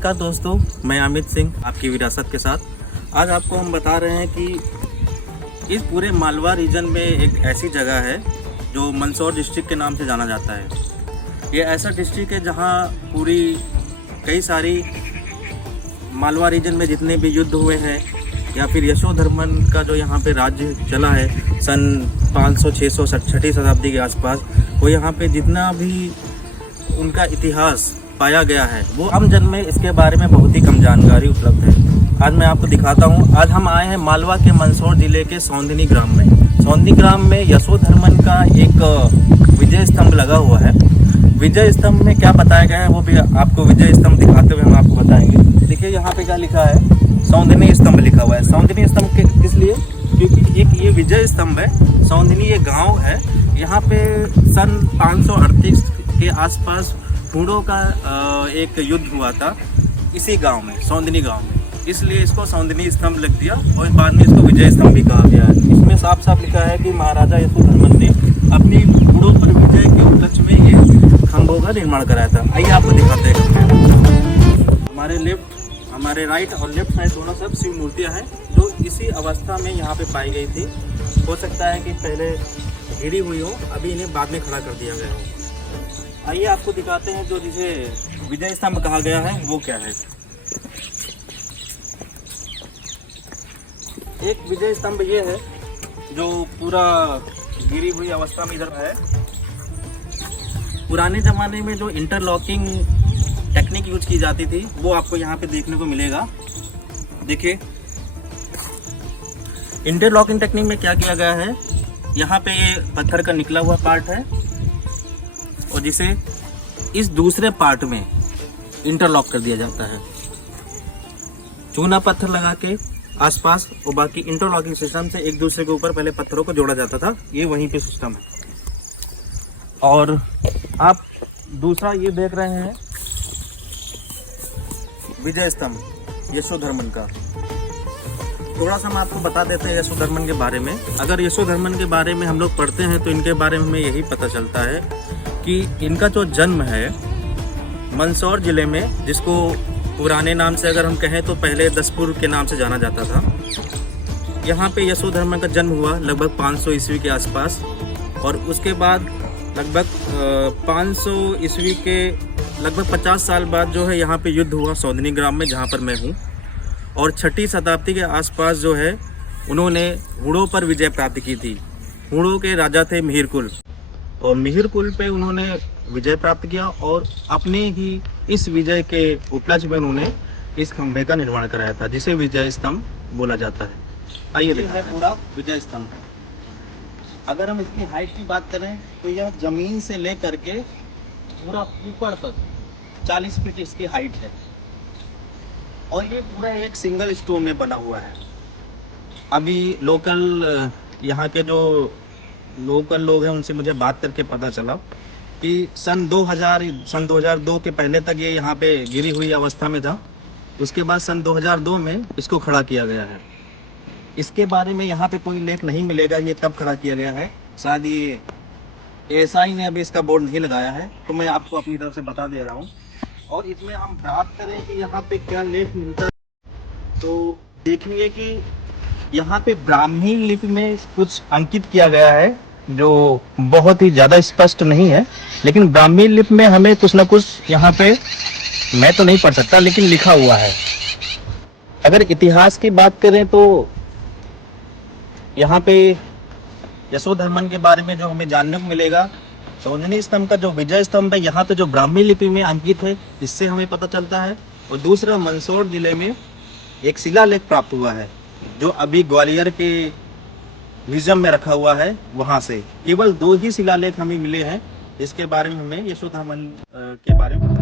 नमस्कार दोस्तों, मैं अमित सिंह आपकी विरासत के साथ। आज आपको हम बता रहे हैं कि इस पूरे मालवा रीजन में एक ऐसी जगह है जो मंदसौर डिस्ट्रिक्ट के नाम से जाना जाता है। ये ऐसा डिस्ट्रिक्ट है जहां पूरी कई सारी मालवा रीजन में जितने भी युद्ध हुए हैं या फिर यशोधर्मन का जो यहाँ पे राज्य चला है सन 500-600 छठी शताब्दी के आसपास, वो यहाँ पे जितना भी उनका इतिहास पाया गया है वो आम जन में इसके बारे में बहुत ही कम जानकारी उपलब्ध है। आज मैं आपको दिखाता हूँ। आज हम आए हैं मालवा के मंदसौर जिले के सौंदनी ग्राम में। सौंदनी ग्राम में यशोधर्मन का एक विजय स्तंभ लगा हुआ है। विजय स्तंभ में क्या बताया गया है वो भी आपको विजय स्तंभ दिखाते हुए हम आपको बताएंगे। देखिए यहाँ पे क्या लिखा है, सौंदनी स्तंभ लिखा हुआ है। सौंदनी स्तंभ किस लिए? क्योंकि एक ये विजय स्तंभ है। सौंदनी ये गाँव है। यहाँ पे सन 538 के आसपास हूणों का एक युद्ध हुआ था इसी गांव में, सौंदनी गांव में, इसलिए इसको सौंदनी स्तंभ लिख दिया और बाद में इसको विजय स्तंभ भी कहा गया है। इसमें साफ साफ लिखा है कि महाराजा यशोधर्मन ने अपनी हूणों पर विजय के उपलक्ष्य में ये खंभों का निर्माण कराया था। आइए आपको दिखाते हैं। हमारे लेफ्ट, हमारे राइट और लेफ्ट साइड दोनों सब शिव मूर्तियाँ हैं जो इसी अवस्था में यहाँ पे पाई गई थी। हो सकता है कि पहले घिरी हुई हो, अभी इन्हें बाद में खड़ा कर दिया गया हो। आइए आपको दिखाते हैं जो जिसे विजय स्तंभ कहा गया है वो क्या है। एक विजय स्तंभ ये है जो पूरा गिरी हुई अवस्था में इधर है। पुराने जमाने में जो इंटरलॉकिंग टेक्निक यूज की जाती थी वो आपको यहाँ पे देखने को मिलेगा। देखिए इंटरलॉकिंग टेक्निक में क्या किया गया है, यहाँ पे ये पत्थर का निकला हुआ पार्ट है और जिसे इस दूसरे पार्ट में इंटरलॉक कर दिया जाता है। चूना पत्थर लगा के आसपास और बाकी इंटरलॉकिंग सिस्टम से एक दूसरे के ऊपर पहले पत्थरों को जोड़ा जाता था। ये वहीं पे सिस्टम है। और आप दूसरा ये देख रहे हैं विजय स्तंभ यशोधर्मन का। थोड़ा सा हम आपको बता देते हैं यशोधर्मन के बारे में। अगर यशोधर्मन के बारे में हम लोग पढ़ते हैं तो इनके बारे में हमें यही पता चलता है कि इनका जो जन्म है मंदसौर जिले में, जिसको पुराने नाम से अगर हम कहें तो पहले दसपुर के नाम से जाना जाता था। यहाँ पे यशोधर्मन का जन्म हुआ लगभग 500 ईस्वी के आसपास और उसके बाद लगभग 500 ईस्वी के लगभग 50 साल बाद जो है यहाँ पे युद्ध हुआ सौंदनी ग्राम में, जहाँ पर मैं हूँ। और छठी शताब्दी के आसपास जो है उन्होंने हूणों पर विजय प्राप्त की थी। हूणों के राजा थे मिहिरकुल और मिहिरकुल पे उन्होंने विजय प्राप्त किया और अपने ही इस विजय के उपलक्ष्य में उन्होंने इस खंभे का निर्माण कराया था जिसे विजय स्तंभ बोला जाता है। आइए देखते हैं पूरा विजय स्तंभ। अगर हम इसकी हाइट की बात करें तो यह जमीन से लेकर के पूरा ऊपर तक 40 फीट इसकी हाइट है और ये पूरा एक सिंगल स्टोन में बना हुआ है। अभी लोकल यहाँ के जो लोकल लोग हैं उनसे मुझे बात करके पता चला कि सन 2002 के पहले तक ये यहाँ पे गिरी हुई अवस्था में था। उसके बाद सन 2002 में इसको खड़ा किया गया है। इसके बारे में यहाँ पे कोई लेख नहीं मिलेगा ये कब खड़ा किया गया है। शायद ये एएसआई ने अभी इसका बोर्ड नहीं लगाया है, तो मैं आपको अपनी तरफ से बता दे रहा हूँ। और इसमें हम बात करें कि यहाँ पे क्या लेख मिलता है तो देखिए कि यहाँ पे ब्राह्मी लिपि में कुछ अंकित किया गया है जो बहुत ही ज्यादा स्पष्ट नहीं है, लेकिन ब्राह्मी लिपि में हमें कुछ ना कुछ यहाँ पे, मैं तो नहीं पढ़ सकता लेकिन लिखा हुआ है। अगर इतिहास की बात करें तो यहाँ पे यशोधर्मन के बारे में जो हमें जानने को मिलेगा, सौंदनी स्तंभ का जो विजय स्तंभ है यहाँ पे जो ब्राह्मी लिपि में अंकित है इससे हमें पता चलता है। और दूसरा मंदसौर जिले में एक शिलालेख प्राप्त हुआ है जो अभी ग्वालियर के म्यूजियम में रखा हुआ है। वहां से केवल 2 ही शिलालेख हमें मिले हैं। इसके बारे में हमें यशोधर्मन के बारे में